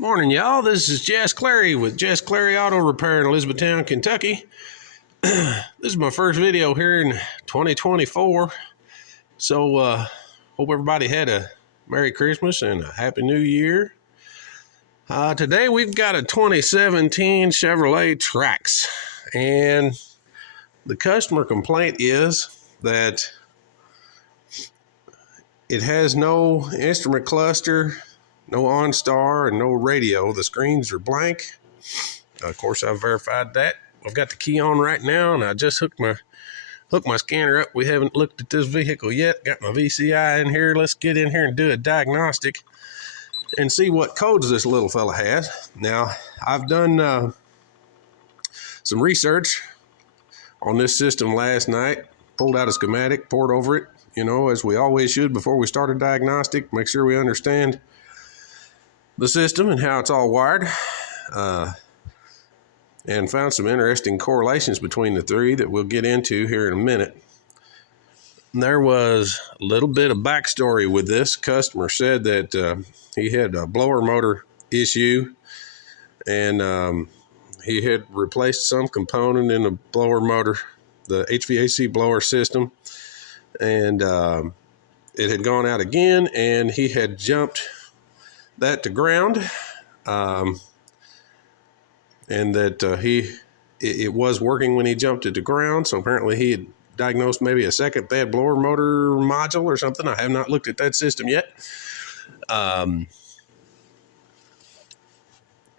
Morning, y'all. This is Jess Clary with Jess Clary Auto Repair in Elizabethtown, Kentucky. This is my first video here in 2024. So, hope everybody had a Merry Christmas and a Happy New Year. Today we've got a 2017 Chevrolet Trax. And the customer complaint is that it has no instrument cluster, no OnStar, and no radio. The screens are blank. Of course, I've verified that. I've got the key on right now, and I just hooked my scanner up. We haven't looked at this vehicle yet. Got my VCI in here. Let's get in here and do a diagnostic and see what codes this little fella has. Now, I've done some research on this system last night. Pulled out a schematic, poured over it, as we always should before we start a diagnostic. Make sure we understand the system and how it's all wired, and found some interesting correlations between the three that we'll get into here in a minute. There was a little bit of backstory with this. Customer said that he had a blower motor issue, and he had replaced some component in the blower motor, the HVAC blower system, and it had gone out again, and he had jumped that to ground, and that it was working when he jumped it to ground. So apparently he had diagnosed maybe a second bad blower motor module or something. I have not looked at that system yet, and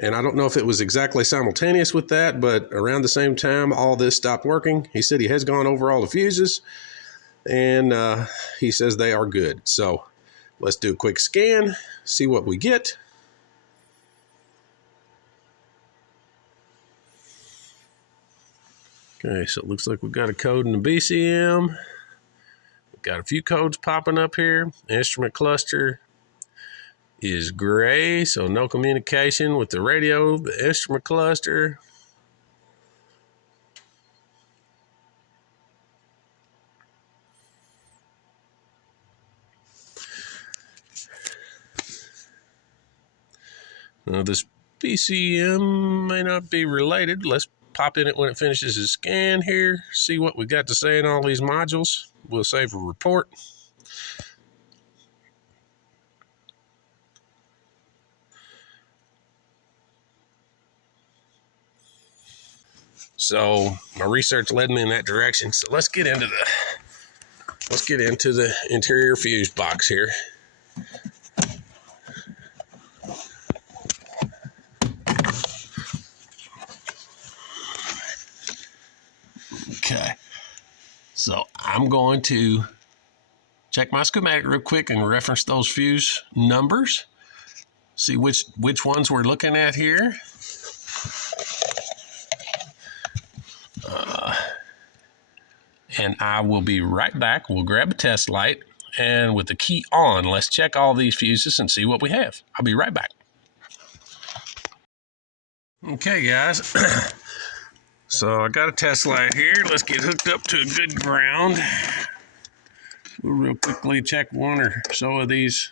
I don't know if it was exactly simultaneous with that, but around the same time all this stopped working. He said he has gone over all the fuses, and he says they are good. So let's do a quick scan, see what we get. Okay, so it looks like we've got a code in the BCM. We've got a few codes popping up here. Instrument cluster is gray, so no communication with the radio. The instrument cluster. Now this BCM may not be related. Let's pop in it when it finishes its scan here, see what we got to say in all these modules. We'll save a report. So my research led me in that direction. So let's get into the interior fuse box here. Okay, so I'm going to check my schematic real quick and reference those fuse numbers, see which ones we're looking at here. And I will be right back. We'll grab a test light, and with the key on, let's check all these fuses and see what we have. I'll be right back. Okay, guys. So I got a test light here. Let's get hooked up to a good ground. We'll real quickly check one or so of these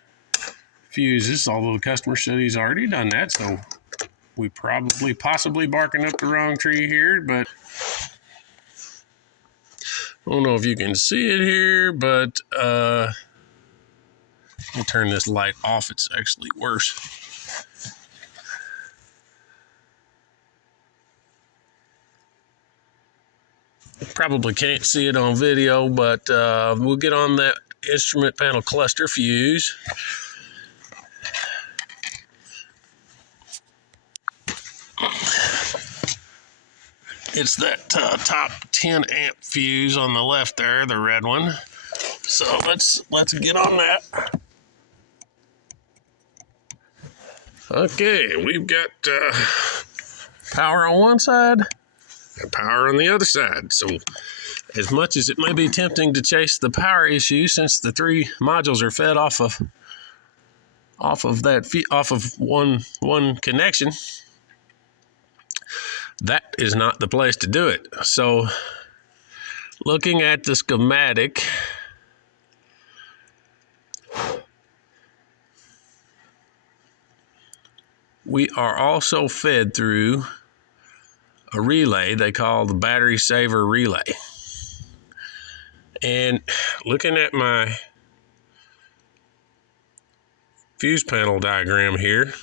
fuses, although the customer said he's already done that, so we possibly barking up the wrong tree here, but I don't know if you can see it here, but let me turn this light off. It's actually worse. Probably can't see it on video, but we'll get on that instrument panel cluster fuse. It's that top 10 amp fuse on the left there, the red one. So let's get on that. Okay, we've got power on one side and power on the other side. So as much as it may be tempting to chase the power issue, since the three modules are fed off of one connection, that is not the place to do it. So looking at the schematic, we are also fed through a relay they call the battery saver relay. And looking at my fuse panel diagram here,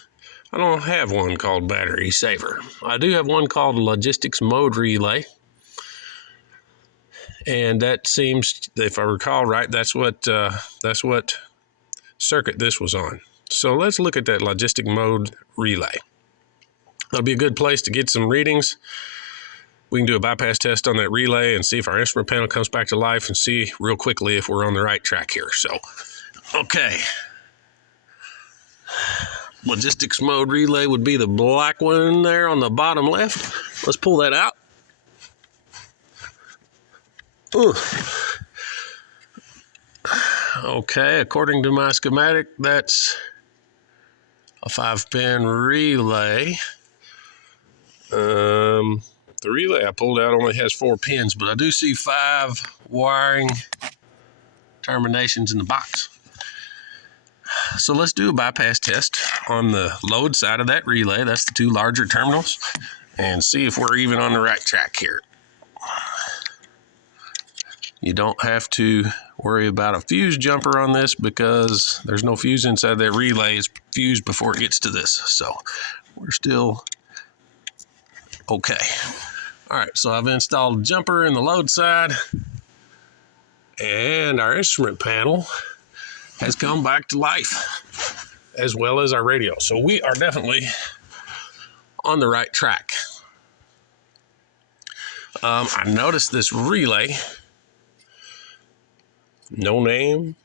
I don't have one called battery saver. I do have one called logistics mode relay. And that seems, if I recall right, that's what circuit this was on. So let's look at that logistic mode relay. That'll be a good place to get some readings. We can do a bypass test on that relay and see if our instrument panel comes back to life and see real quickly if we're on the right track here. So, okay. Logistics mode relay would be the black one there on the bottom left. Let's pull that out. Ooh. Okay, according to my schematic, that's a 5-pin relay. The relay I pulled out only has 4 pins, but I do see 5 wiring terminations in the box. So let's do a bypass test on the load side of that relay. That's the 2 larger terminals, and see if we're even on the right track here. You don't have to worry about a fuse jumper on this because there's no fuse inside that relay. It's fused before it gets to this. So we're still okay. All right, so I've installed a jumper in the load side, and our instrument panel has come back to life, as well as our radio. So we are definitely on the right track. I noticed this relay, no name,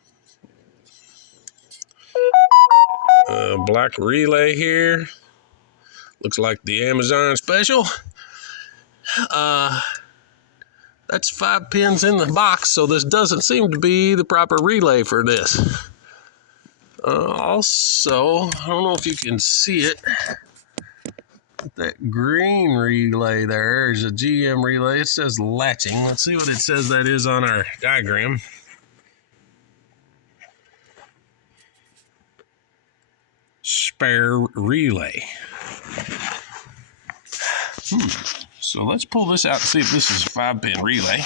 black relay here. Looks like the Amazon special. That's 5 pins in the box, so this doesn't seem to be the proper relay for this. Also, I don't know if you can see it, but that green relay there is a GM relay. It says latching. Let's see what it says that is on our diagram. Spare relay. So let's pull this out and see if this is a 5-pin relay.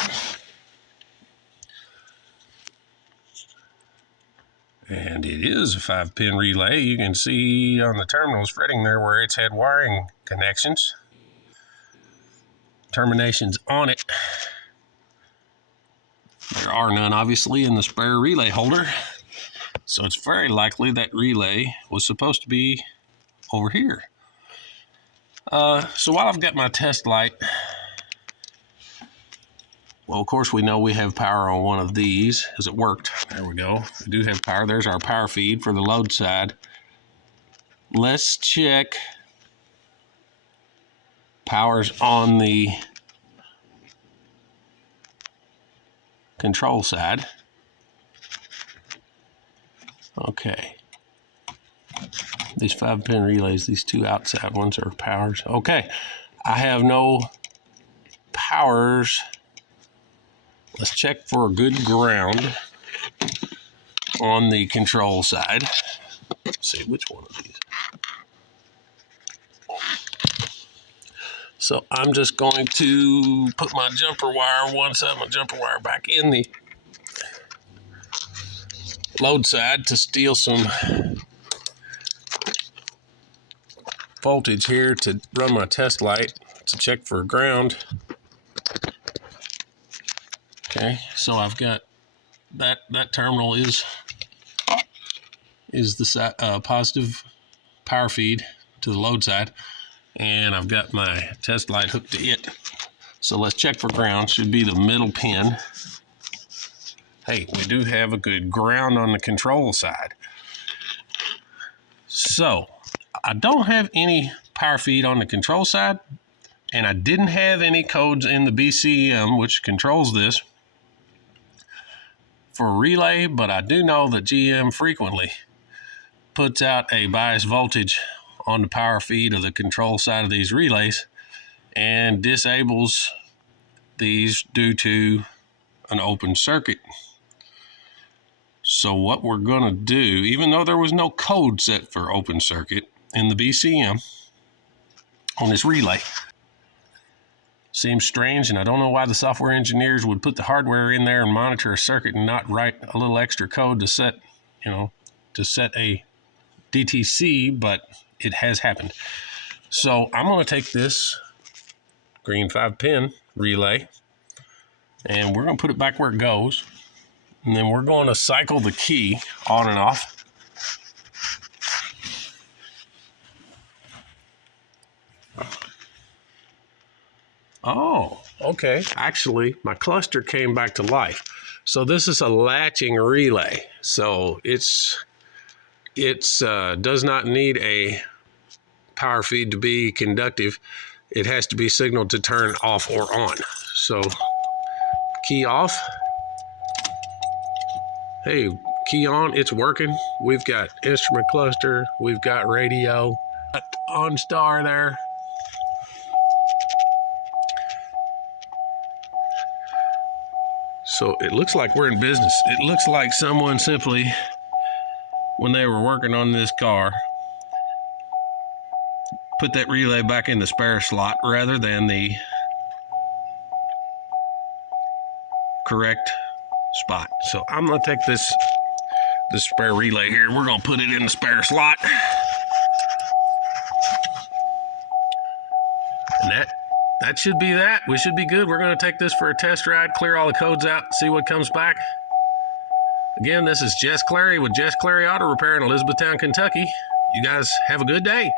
And it is a 5-pin relay. You can see on the terminals fretting there where it's had wiring connections. Terminations on it. There are none, obviously, in the spare relay holder. So it's very likely that relay was supposed to be over here. So while I've got my test light, well, of course, we know we have power on one of these, as it worked. There we go. We do have power. There's our power feed for the load side. Let's check powers on the control side. Okay. These 5-pin relays, these 2 outside ones are powers. Okay. I have no powers. Let's check for a good ground on the control side. Let's see which one of these. So I'm just going to put my jumper wire on one side, my jumper wire back in the load side to steal some voltage here to run my test light to check for ground. Okay, so I've got that terminal is the positive power feed to the load side, and I've got my test light hooked to it. So let's check for ground. Should be the middle pin. Hey, we do have a good ground on the control side. So I don't have any power feed on the control side, and I didn't have any codes in the BCM, which controls this, for a relay, but I do know that GM frequently puts out a bias voltage on the power feed of the control side of these relays and disables these due to an open circuit. So what we're going to do, even though there was no code set for open circuit, in the BCM on this relay. Seems strange, and I don't know why the software engineers would put the hardware in there and monitor a circuit and not write a little extra code to set, to set a DTC, but it has happened. So I'm going to take this green 5-pin relay, and we're going to put it back where it goes, and then we're going to cycle the key on and off. Oh, okay. Actually, my cluster came back to life. So this is a latching relay. So it's does not need a power feed to be conductive. It has to be signaled to turn off or on. So key off. Hey, key on, it's working. We've got instrument cluster, we've got radio, got OnStar there. So it looks like we're in business. It looks like someone simply, when they were working on this car, put that relay back in the spare slot rather than the correct spot. So I'm gonna take this spare relay here. We're gonna put it in the spare slot. And that should be that. We should be good. We're gonna take this for a test ride, clear all the codes out, see what comes back. Again, this is Jess Clary with Jess Clary Auto Repair in Elizabethtown, Kentucky. You guys have a good day.